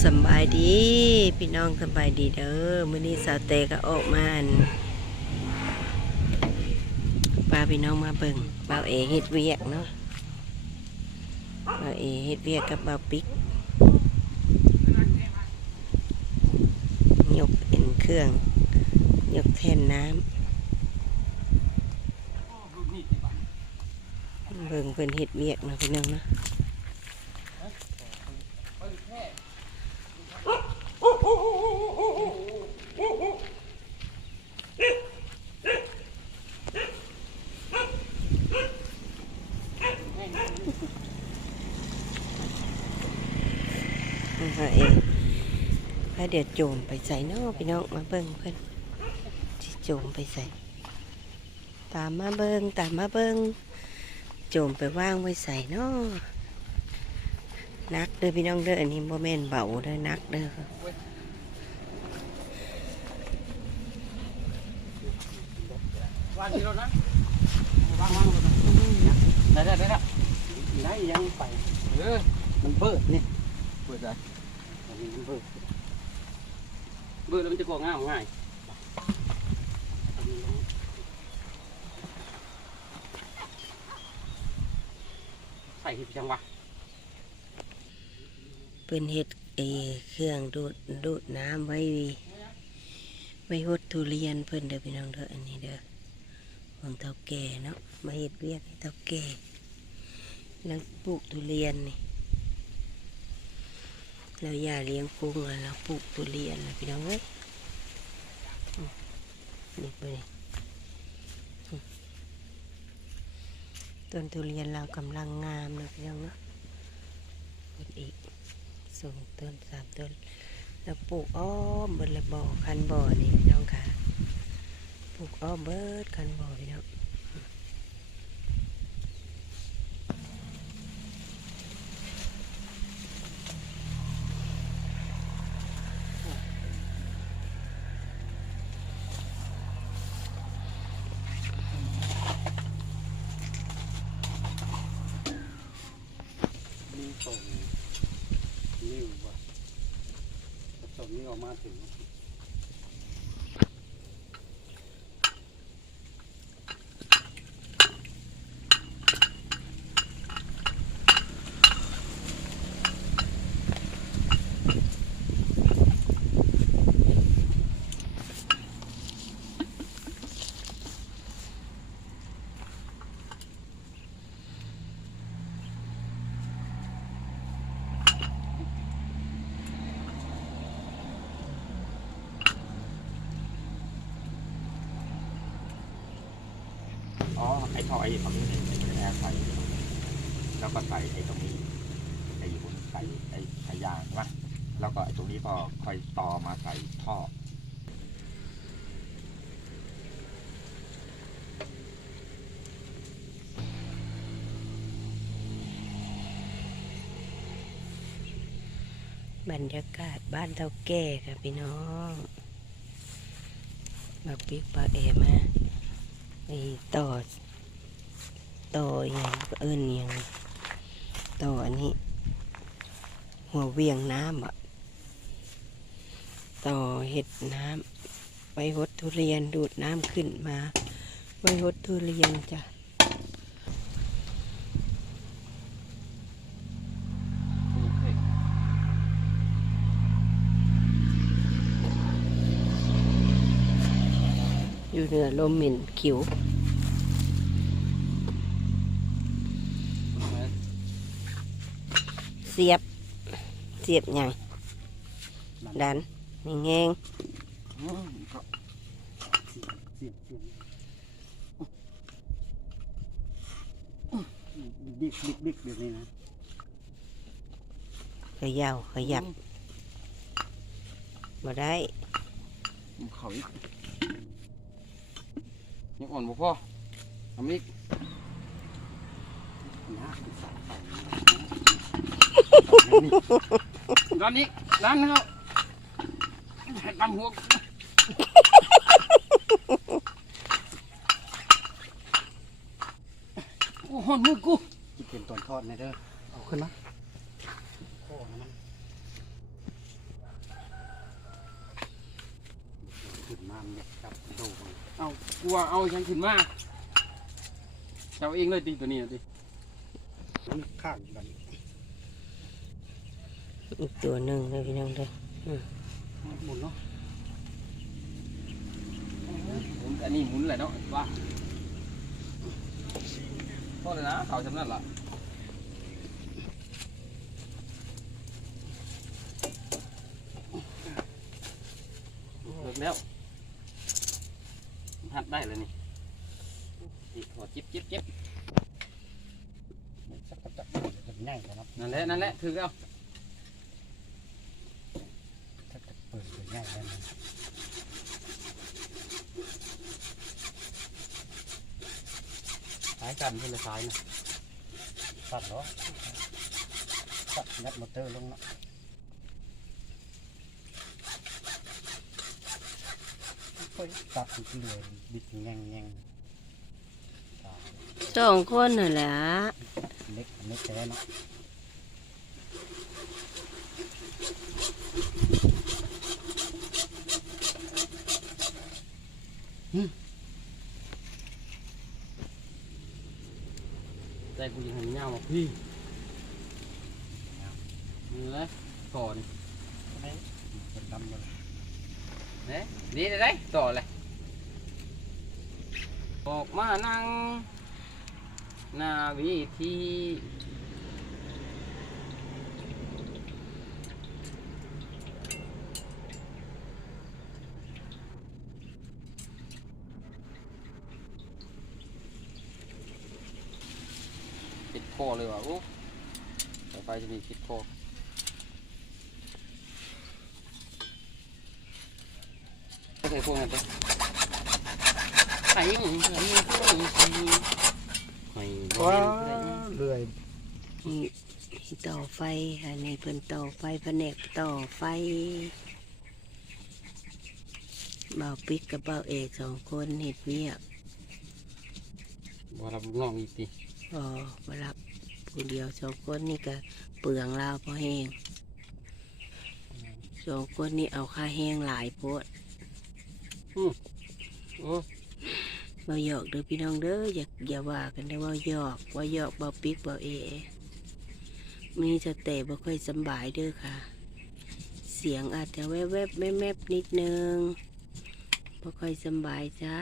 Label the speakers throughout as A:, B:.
A: สบายดี พี่น้องสบายดีเด้อมื้อนี้สาวเตก็ออกมาอั่นพาพี่น้องมาเบิ่งเบาเอเฮ็ดเวียกเนาะเบาเอเฮ็ดเวียกกับเบาปิ๊กยกเป็นเครื่อง ยกแท่นน้ำเบิ่งเพิ่นเฮ็ดเวียกเนาะพี่น้องเนาะาเองพาเดี๋ยวโจมไปใส่นอพี่น้องมาเบิ่งเพิ่นสิโจมไปใส่ ตามมาเบิ่งตามมาเบิ่งโจมไปว่างไว้ใส่นอนักเด้อพี่น้องเด้ออันนี้โมเมนเบาเด้อนักเด้อ
B: วางที่รถนะวางวางรถนะได้ได้ได้ได้ยังไปเออมันเบิดนี่เบิดอะไร เบิดเบิดแล้วมันจะกวง่ายง่ายใส่ที่จังวะ
A: เพิ่นเฮ็ดเอเครื่องดูดดูดน้ำไว้ไว้หดทุเรียนเพิ่นเด้อพี่น้องเด้ออันนี้เด้อของเฒ่าแก่เนาะมาเฮ็ดเวียกให้เฒ่าแก่แล้วปลูกทุเรียนนี่ เราอย่าเลี้ยงกุ้งแล้วเราปลูกทุเรียนนะพี่น้องเอ้ยนี่ไปนี่ต้นทุเรียนเรากำลังงามนะพี่น้องเนาะคนอีกสองต้นสามต้นแล้วปลูกอ้อมเบิดละบ่อคันบ่อนี่พี่น้องค่ะ ปลูกอ้อมเบิร์ดคันบ่อพี่น้อง
B: นี่ส่งนิ้วว่ะส่ง นิ้วออกมาถึง
C: อ๋อไอ้ท่อไอ้ตรงนี้เนี่ยแอร์ใส่แล้วก็ใส่ไอ้ตรงนี้ไอ้หุ่นใส่ไอ้สายยางใช่ไหมแล้วก็ไอ้ตรงนี้พอค่อยต่อมาใส่ท่อ
A: บรรยากาศบ้านเท่าแก่ค่ะพี่น้องบักปิ๊กบักแอมาไอ้ต่อ ต่ออย่างเอิ้นอย่างต่ออันนี้ หัวเวียงน้ำอะต่อเห็ดน้ำไว้หดทุเรียนดูดน้ำขึ้นมา ไว้หดทุเรียนจ้ะอยู่เหนือลมหมิ่นขิว เสียบ เสียบหยังดันมีแงง
B: อืมก็เสียบเสียบดิกดิกดิกเดี๋ยวนี้นะ
A: ขยาวขยับมาได้
B: เขาอีกยังอ่อนบ่พ่อทำอีก ร้านนี้ร้านนี้เขาทำหัวโอ้โหมือกูเตรีมตอนทอดในเด้อเอาขึ้นมาเอา
D: กลัวเอาฉันขึ้นมาเจ้าเองเลยตีตัวนี้ตี
B: ข้างกัน
A: อีกตัวหนึ่งเลยพี่น้องเด้อ
B: หมุนเนาะ
D: หมุนอันนี้หมุนแหละเนาะว่าโทษเลยนะเขาจำนั่นล่ะเลิกแล้วหัดได้เลยนี่อีกหัวจิ๊บจิ๊บจิ๊บ
B: จักกระจักมันง่ายกว่าเนาะ
D: นั่นแหละนั่นแหละถือเอา
B: ถ้าจะเปิด ง่ายแล้วนะสายกันที่ละสายนะตัดเหรอตัดงัดมอเตอร์ลงนะค่อยตัดที่เลือบิดแง่งแง่ง
A: สองคนน่ะแหละ
B: เล็กเล็กแค่เนาะ
D: ใจกูยังห็นเงาบอกพี่เนี่แหละต่อ
B: นี่ดำเลย
D: เนี่ยดีเลยได้ต่อเลยออกมานั่งหน้าวิธี อเลยว่ะโอ้ต่อไปจะมีคิดคอก็เคยพวกนั้นไปไข่หมูไข่หมูไข่หมูไข่หมูไข่
B: ว้าเลื่อย
A: นี่ต่อไฟอันนี้เพิ่นต่อไฟแผนกต่อไฟเบาปิกกับเบาเอกสองคนเห็ดเวียก
D: บ่รับน้องอีกที
A: พอมารั ผู้เดียวสองคนนี่ก็เปลืองลาวพอแห้งสองคนนี่เอาค่าแห้งหลายโพด
D: โอ้
A: บ่หยอกเด้อพี่น้องเด้ออย่าอย่าว่ากันเด้อว่าหยอกว่าหยอกเบาปิกเบาเอมีสเตะบ่ค่อยสำบายเด้อค่ะ เสียงอาจจะแวบแวบๆแม่แมบๆนิดนึงบ่ค่อยสำบายจ้า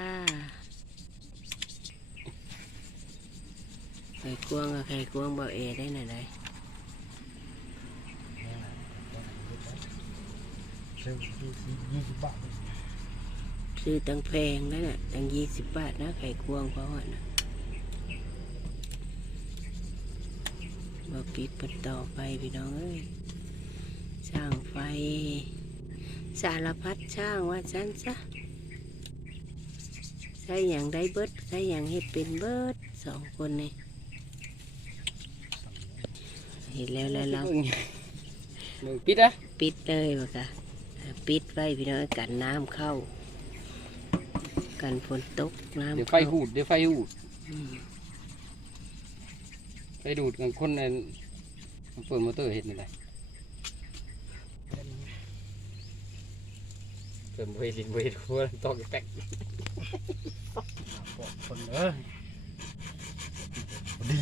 A: ไข่กวงกับไข่กวงเบาเอได้ไหนได้
B: ซื้อยี่สิบบาท
A: ซื้อตังแพงนั่นน่ะตังยี่สิบบาทนะไข่ควงเพราะว่านะมาปิดเปิดต่อไปพี่น้องเอ้ยสร้างไฟ สารพัดช่างว่าฉันซะใช้อย่างได้เบิดใช้อย่างให้เป็นเบิดสองคนนี่ เห็นแล้วแล้วเรา
D: มึงปิดนะ
A: ปิดเลยว่ะค่ะปิดไว้พี่น้องกันน้ำเข้า กันฝนตกน้ำ
D: เดี๋ยวไฟ
A: เข้า
D: หูดเดี๋ยวไฟหูด
A: อืม
D: ไฟดูดกับคนนั้นเปิดมอเตอร์เห็นอะไรเปิดเวลินเวทหัวตอกแป๊ก
B: บอกคนเอ้ยดี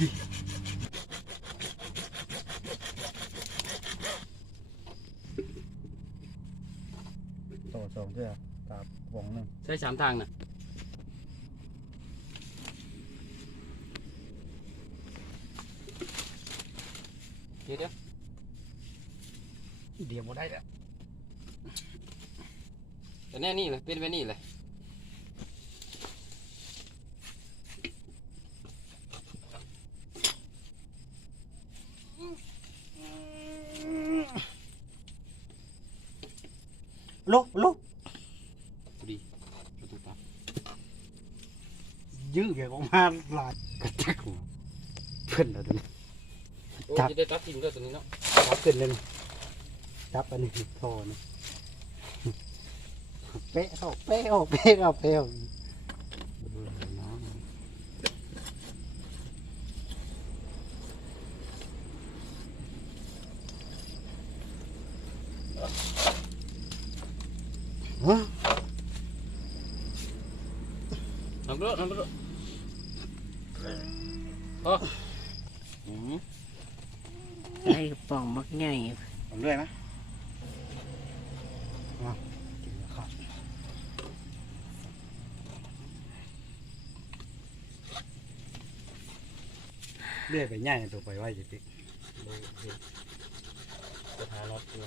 B: ต่อสองเพื่อตาบอง หนึ่ง
D: ใช้สามทางน่ะเดี๋ยวเดี๋ยว
B: เดี๋ยวบ่ได้แล้ว
D: แต่แน่นี่เลยเป็นไปนี่เลย
B: ลุกลุก
D: ดีประตูปั๊บ
B: ยื้อเกี่ยวออกมาหลายกระจักเพื่อนเราดูนี่
D: โอ้
B: จับ
D: จะได้ตัดทิ้งด้วยตัวนี้เนาะ
B: จับขึ้นเลยจับอันนี้ทอนี่เป๊ะเข้าเป๊ะเข้าเป๊ะเข้าเป๊ะเข้าเออน้องฮะำ
D: ด้วยทำด้วยพออืม
A: ใส่กระป๋องบักใหญ่
B: ทำด้วยไหมมากินข้าวเลื่อยไปง่ายตัวไปไว้จิติ
D: ดูเห็นสถานะตัว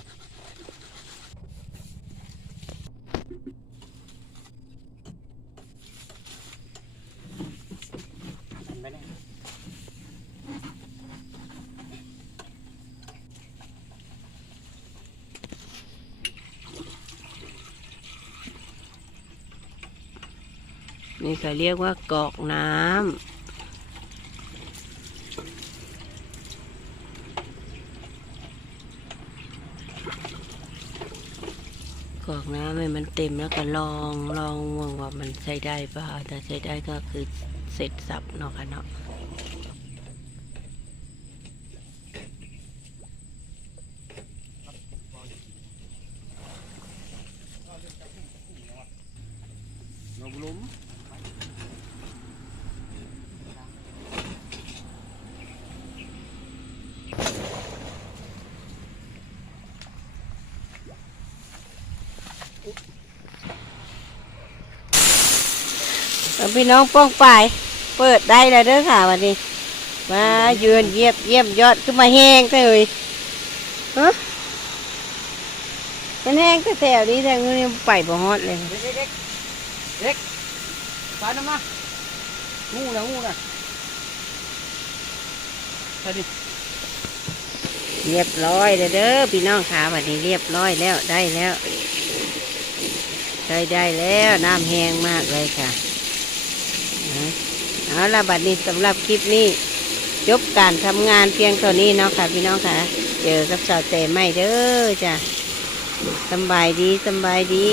A: นี่เขาเรียกว่ากอกน้ำกอกน้ำให้มันเต็มแล้วก็ลองลองมองว่ามันใช้ได้เปล่าถ้าใช้ได้ก็คือเสร็จสับเนาะค่ะเนาะ เอาพี่น้องป้องปายเปิดได้แล้วเด้อค่ะวันนี้ มาเยือนเยียบเยี่ยมยอดขึ้นมาแห้งเลยฮะมันแห้งแต่แถวนี้แต่นี้ไปบ่ฮอดเลย
B: เด็กเด็กเด็กสายน้ำมางูนะงูนะใช่ดิ
A: เรียบร้อยแล้วเด้อพี่น้องค่ะวันนี้เรียบร้อยแล้วได้แล้วใช้ได้แล้วน้ำแห้งมากเลยค่ะนะ เอาละบัดนี้สำหรับคลิปนี้จบการทำงานเพียงเท่านี้เนาะค่ะพี่น้องค่ะ เจอกับสาวแต่ไม่เด้อจ้ะสบายดีสบายดี